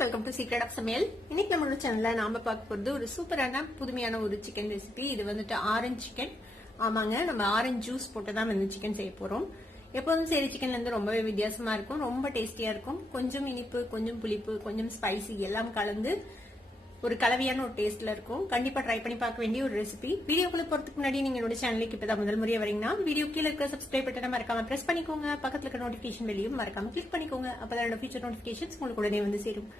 Welcome to secret of சமையல். இன்னைக்கு நம்மளோட சேனல்ல நாம பார்க்க போறது ஒரு சூப்பரான புதுமையான ஒரு சிக்கன் ரெசிபி. இது வந்துட்டு ஆரஞ்சு சிக்கன். ஆமாங்க, நம்ம ஆரஞ்சு ஜூஸ் போட்டு தான் வந்து சிக்கன் செய்ய போறோம். எப்போதும் செய்யற சிக்கன்ல இருந்து ரொம்பவே வித்தியாசமா இருக்கும், ரொம்ப டேஸ்டியா இருக்கும். கொஞ்சம் இனிப்பு, கொஞ்சம் புளிப்பு, கொஞ்சம் ஸ்பைசி எல்லாம் கலந்து ஒரு கலவையான ஒரு டேஸ்ட்ல இருக்கும். கண்டிப்பா ட்ரை பண்ணி பார்க்க வேண்டிய ஒரு ரெசிபி. வீடியோக்குள்ள போறதுக்கு முன்னாடி நீங்க என்னோட சேனலுக்கு இப்பதான் முதல் முறையா வரீங்கன்னா வீடியோ கீழே இருக்க சப்ஸ்கிரைப் பட்டனை மறக்காம பிரஸ் பண்ணிக்கோங்க. பக்கத்துல இருக்க நோட்டிபிகேஷன் வெளியும் மறக்காம கிளிக் பண்ணிக்கோங்க. அப்பதான் என்னோட ஃபியூச்சர் நோட்டிபிகேஷன்ஸ் உங்களுக்கு உடனே வந்து சேரும்.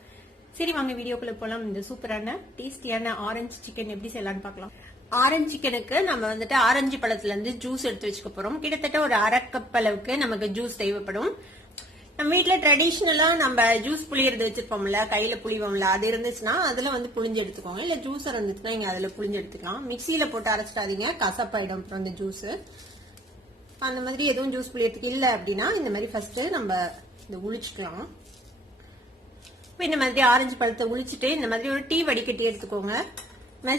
சரி, வாங்க வீடியோக்குள்ள போலாம். இந்த சூப்பரான டேஸ்டியான ஆரஞ்சு சிக்கன் எப்படி செய்யலாம்னு பார்க்கலாம். ஆரஞ்சு சிக்கனுக்கு நம்ம வந்துட்டு ஆரஞ்சு பழத்துல இருந்து ஜூஸ் எடுத்து வச்சுக்க போறோம். கிட்டத்தட்ட ஒரு 1/2 கப் அளவுக்கு நமக்கு ஜூஸ் தேவைப்படும். நம்ம வீட்டுல ட்ரெடிஷ்னலா நம்ம ஜூஸ் புளியறது வச்சிருப்போம்ல, கையில புளிவோம்ல, அது இருந்துச்சுன்னா அதுல வந்து புளிஞ்சு எடுத்துக்கோங்க. இல்ல ஜூஸர் இருந்துச்சுன்னா நீங்க அதுல புளிஞ்சு எடுத்துக்கலாம். மிக்சியில போட்டு அரைச்சிட்டாதீங்க, கசப்பாயிடும் அப்புறம் அந்த ஜூஸ். அந்த மாதிரி எதுவும் ஜூஸ் புளியறதுக்கு இல்ல அப்படின்னா இந்த மாதிரி ஃபர்ஸ்ட் நம்ம இந்த உளிச்சுக்கலாம். இந்த மாதிரி ஆரஞ்சு பழத்தை உளிச்சுட்டு இந்த மாதிரி ஒரு டீ வடிகட்டி எடுத்துக்கோங்க.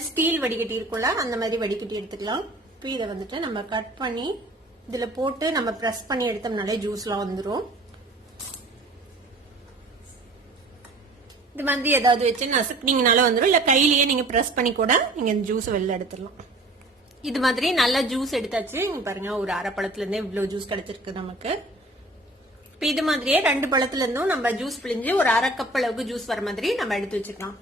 ஸ்டீல் வடிகட்டி இருக்கும்ல, அந்த மாதிரி வடிகட்டி எடுத்துக்கலாம். இப்போ இதை வந்துட்டு நம்ம கட் பண்ணி இதுல போட்டு நம்ம பிரஸ் பண்ணி எடுத்தோம்னாலே ஜூஸ்லாம் வந்துடும். இது மாதிரி ஏதாவது வச்சு நசுக்கினீங்கனால வந்துடும், இல்ல கையிலேயே நீங்க பிரஸ் பண்ணி கூட நீங்க இந்த ஜூஸ் வெளில எடுத்துடலாம். இது மாதிரி நல்லா ஜூஸ் எடுத்தாச்சு. இங்க பாருங்க, ஒரு 1/2 பழத்துல இருந்தே இவ்வளவு ஜூஸ் கிடைச்சிருக்கு நமக்கு. இப்ப இது மாதிரியே 2 பழத்துல இருந்தும் நம்ம ஜூஸ் பிழிஞ்சு ஒரு 1/2 கப் அளவுக்கு ஜூஸ் வர மாதிரி நம்ம எடுத்து வச்சுக்கலாம்.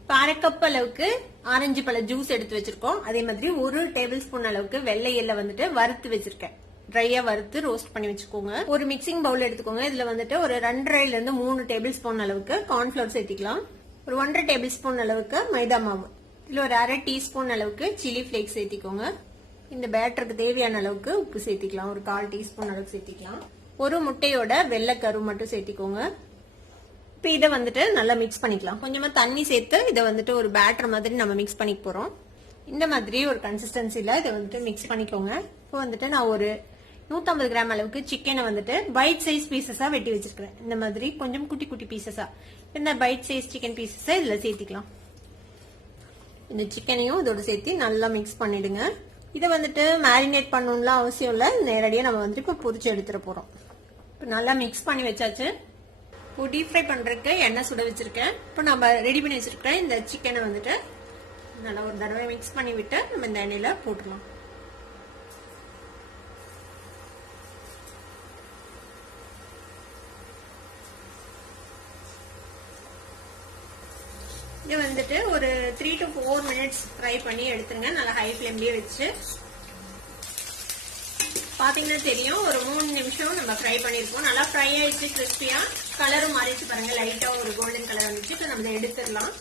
இப்ப 1/2 கப் அளவுக்கு ஆரஞ்சு பழ ஜூஸ் எடுத்து வச்சிருக்கோம். அதே மாதிரி 1 டேபிள் ஸ்பூன் அளவுக்கு வெள்ளை எள்ளை வந்துட்டு வறுத்து வச்சிருக்கேன். ட்ரையா வறுத்து ரோஸ்ட் பண்ணி வச்சுக்கோங்க. ஒரு மிக்சிங் பவுல் எடுத்துக்கோங்க. இதுல வந்துட்டு ஒரு 2.5 இருந்து 3 டேபிள் ஸ்பூன் அளவுக்கு கார்ன்ஃபிளவர் சேர்த்திக்கலாம். ஒரு 1.5 டேபிள் ஸ்பூன் அளவுக்கு மைதா மாவு. இதுல ஒரு 1/2 டீஸ்பூன் அளவுக்கு சில்லி பிளேக்ஸ் சேர்த்திக்கோங்க. இந்த பேட்டருக்கு தேவையான அளவுக்கு உப்பு சேர்த்திக்கலாம். ஒரு 1/4 டீஸ்பூன் அளவுக்கு சேர்த்திக்கலாம். ஒரு முட்டையோட வெள்ளைக்கரு மட்டும் சேர்த்திக்கோங்க. இப்ப இதை வந்துட்டு நல்லா மிக்ஸ் பண்ணிக்கலாம். கொஞ்சமா தண்ணி சேர்த்து இதை வந்துட்டு ஒரு பேட்டர் மாதிரி நம்ம மிக்ஸ் பண்ணிக்க போறோம். இந்த மாதிரி ஒரு கன்சிஸ்டன்சில இதை வந்துட்டு மிக்ஸ் பண்ணிக்கோங்க. இப்போ வந்துட்டு நான் ஒரு 150 கிராம் அளவுக்கு சிக்கனை வந்துட்டு பைட் சைஸ் பீசஸா வெட்டி வச்சிருக்கிறேன். இந்த மாதிரி கொஞ்சம் குட்டி குட்டி பீசஸா இந்த பைட் சைஸ் சிக்கன் பீசஸா இதுல சேர்த்திக்கலாம். இந்த சிக்கனையும் இதோட சேர்த்து நல்லா மிக்ஸ் பண்ணிடுங்க. இதை வந்துட்டு மேரினேட் பண்ணணும்லாம் அவசியம் இல்லை, நேரடியாக நம்ம வந்துட்டு இப்போ பொரிச்சு எடுத்துட போறோம். இப்போ நல்லா மிக்ஸ் பண்ணி வச்சாச்சு. இப்போ டீப் ஃப்ரை பண்றதுக்கு எண்ணெய் சுட வச்சிருக்கேன். இப்போ நம்ம ரெடி பண்ணி வச்சிருக்கேன் இந்த சிக்கனை வந்துட்டு நல்லா ஒரு தடவை மிக்ஸ் பண்ணி விட்டு நம்ம இந்த எண்ணெயில போட்டுடலாம். இது வந்துட்டு ஒரு 3 to 4 மினிட்ஸ் ஃப்ரை பண்ணி எடுத்துருங்க. நல்லா ஹை ஃபிளேம்லயே வச்சு பாத்தீங்கன்னா தெரியும், ஒரு 3 நிமிஷம் நம்ம ஃப்ரை பண்ணிருக்கோம். நல்லா ஃப்ரை ஆயிடுச்சு, கிறிஸ்பியா கலரும் மாறிச்சு பாருங்க, லைட்டா ஒரு கோல்டன் கலர் வந்துச்சு. இப்போ நம்ம இதை எடுத்துடலாம்.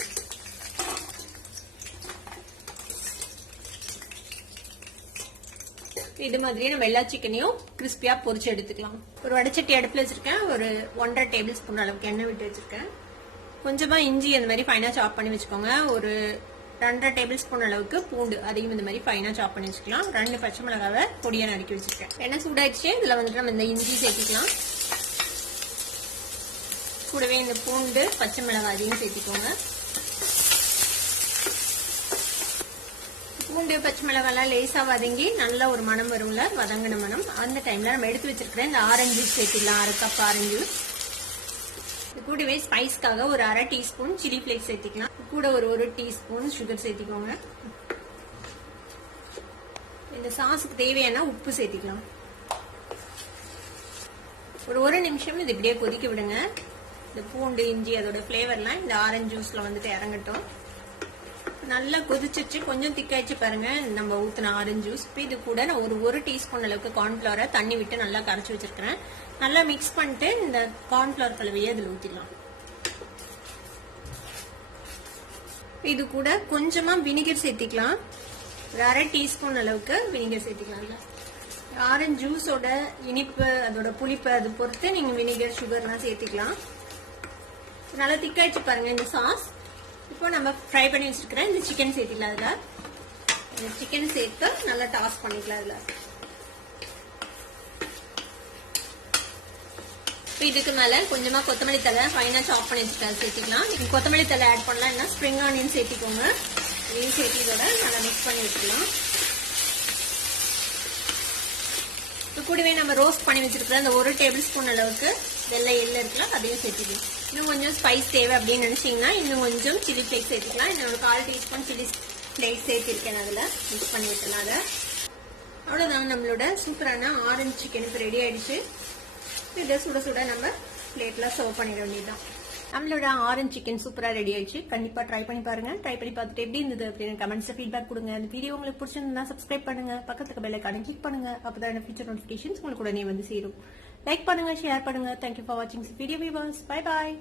இது மாதிரி நம்ம எல்லா சிக்கனையும் கிறிஸ்பியா பொரிச்சு எடுத்துக்கலாம். ஒரு வடைச்சட்டி அடுப்புல வச்சிருக்கேன். ஒரு 1.5 டேபிள் ஸ்பூன் அளவுக்கு எண்ணெய் விட்டு வச்சிருக்கேன். கொஞ்சமா இஞ்சி அந்த மாதிரி ஃபைனா சாப் பண்ணி வச்சுக்கோங்க. ஒரு 2.5 டேபிள் ஸ்பூன் அளவுக்கு பூண்டு, அதையும் இந்த மாதிரி ஃபைனா சாப் பண்ணி வச்சுக்கலாம். 2 பச்சை மிளகாவை பொடியா நறுக்கி வச்சிருக்கேன். எண்ணெய் சூடாயிடுச்சு. இதுல வந்துட்டு நம்ம இந்த இஞ்சி சேர்த்திக்கலாம். கூடவே இந்த பூண்டு, பச்சை மிளகாய் அதையும் சேர்த்திக்கோங்க. பூண்டு, பச்சை மிளகாய் லேசா வதங்கி நல்ல ஒரு மனம் வரும்ல, வதங்கின மனம். அந்த டைம்ல நம்ம எடுத்து வச்சிருக்கிறேன் இந்த ஆரஞ்சு சேர்த்திக்கலாம். 1/2 கப் ஆரஞ்சு. கூடவே ஸ்பைஸ்க்காக ஒரு 1/2 டீஸ்பூன் சில்லி பிளேக்ஸ் சேர்த்திக்கலாம். கூட ஒரு டீஸ்பூன் சுகர் சேர்த்திக்கோங்க. இந்த சாஸுக்கு தேவையான உப்பு சேர்த்திக்கலாம். ஒரு நிமிஷம் இது இப்படியே கொதிக்க விடுங்க. இந்த பூண்டு, இஞ்சி அதோட பிளேவர்லாம் இந்த ஆரஞ்சு ஜூஸ்ல வந்துட்டு இறங்கட்டும். நல்லா கொதிச்சிச்சு, கொஞ்சம் திக்காயிச்சு பாருங்க நம்ம ஊத்தின ஆரஞ்சு ஜூஸ். இப்போ இது கூட நான் ஒரு டீஸ்பூன் அளவுக்கு கார்ன்ஃபிளவரை தண்ணி விட்டு நல்லா கரைச்சி வச்சிருக்கிறேன். நல்லா மிக்ஸ் பண்ணிட்டு இந்த கார்ன்ஃபிளவர் கலவையை இதுல ஊத்திடலாம். இது கூட கொஞ்சமா வினிகர் சேர்த்திக்கலாம். ஒரு 1/2 டீஸ்பூன் அளவுக்கு வினிகர் சேர்த்திக்கலாம். ஆரஞ்சு ஜூஸோட இனிப்பு, அதோட புளிப்பு அது பொறுத்து நீங்க வினிகர், சுகர்லாம் சேர்த்திக்கலாம். நல்லா திக்காயிச்சு பாருங்க இந்த சாஸ். இப்போ நம்ம ஃப்ரை பண்ணி வச்சிருக்கிறேன் இந்த சிக்கன் சேர்த்திக்கலாம். அதுல இந்த சிக்கன் சேர்த்து நல்லா டாஸ் பண்ணிக்கலாம். அதுல இதுக்கு மேல கொஞ்சமா கொத்தமல்லி தழை ஃபைனா சாப் பண்ணி வச்சுட்டு சேர்த்திக்கலாம். நீங்க கொத்தமல்லி தழை ஆட் பண்ணலாம், இல்லைன்னா ஸ்ப்ரிங் ஆனியன் சேர்த்திக்கோங்க. இதையும் சேர்த்தியோட நல்லா மிக்ஸ் பண்ணி வச்சுக்கலாம். இது கூடவே நம்ம ரோஸ்ட் பண்ணி வச்சிருக்கிற அந்த 1 டேபிள் ஸ்பூன் அளவுக்கு வெள்ளை எள்ளு இருக்குல்ல, அதையும் சேர்த்திக்கலாம். இன்னும் கொஞ்சம் ஸ்பைஸ் தேவை அப்படின்னு நினைச்சீங்கன்னா இன்னும் கொஞ்சம் சில்லி ஃபிளேக்ஸ் சேர்த்துக்கலாம். இன்னொரு 1/4 டீஸ்பூன் சில்லி ஃபிளேக்ஸ் சேர்த்திருக்கேன். அதுல மிக்ஸ் பண்ணி விட்டுலாம். அதை அவ்வளவுதான், நம்மளோட சூப்பரான ஆரஞ்சு சிக்கன் இப்போ ரெடி ஆயிடுச்சு. இதை சுட சுட நம்ம பிளேட்ல சர்வ் பண்ணிட வேண்டியதுதான். நம்மளோட ஆரஞ்சு சிக்கன் சூப்பரா ரெடி ஆயிடுச்சு. கண்டிப்பா ட்ரை பண்ணி பாருங்க. ட்ரை பண்ணி பார்த்துட்டு எப்படி இருந்தது அப்படின்னு கமெண்ட்ஸ்ல ஃபீட்பேக் கொடுங்க. இந்த வீடியோ உங்களுக்கு பிடிச்சிருந்தா சப்ஸ்கிரைப் பண்ணுங்க, பக்கத்துக்கு பெல் ஐகானை கிளிக் பண்ணுங்க. அப்பதான் ஃபியூச்சர் நோட்டிபிகேஷன்ஸ் உங்களுக்கு உடனே வந்து சேரும். லைக் பண்ணுங்க, ஷேர் பண்ணுங்க. தேங்க்யூ ஃபார் வாட்சிங் வீடியோ வியூவர்ஸ். Bye bye.